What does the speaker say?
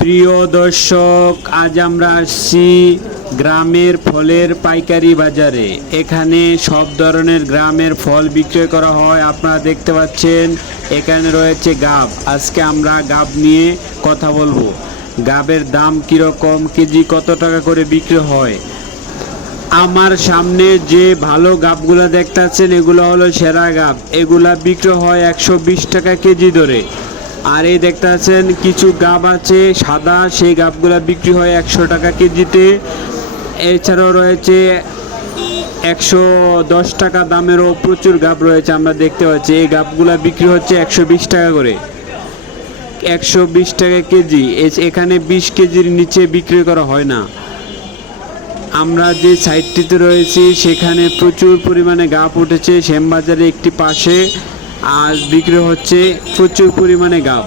প্রিয় দর্শক, আজ আমরা আসছি গ্রামের ফলের পাইকারি বাজারে। এখানে সব ধরনের গ্রামের ফল বিক্রয় করা হয়। আপনারা দেখতে পাচ্ছেন, এখানে রয়েছে গাব। আজকে আমরা গাব নিয়ে কথা বলব। গাবের দাম কীরকম, কেজি কত টাকা করে বিক্রি হয়? আমার সামনে যে ভালো গাবগুলা দেখতেছেন, এগুলো হলো সেরা গাব। এগুলা বিক্রি হয় একশো বিশ টাকা কেজি ধরে। আর এই দেখতে দেখতেছেন কিছু গাব আছে, সাদা, সেই গাবগুলা বিক্রি হয় একশো টাকা কেজিতে। এছাড়াও রয়েছে একশো দশ টাকা দামেরও প্রচুর গাব রয়েছে আমরা দেখতে পাচ্ছি। এই গাবগুলা বিক্রি হচ্ছে একশো বিশ টাকা করে। একশো বিশ টাকা কেজি। এখানে বিশ কেজির নিচে বিক্রি করা হয় না। আমরা যে সাইটটিতে রয়েছি, সেখানে প্রচুর পরিমাণে গাপ উঠেছে। শ্যামবাজারে একটি পাশে। আর বিক্রি হচ্ছে প্রচুর পরিমাণে গাপ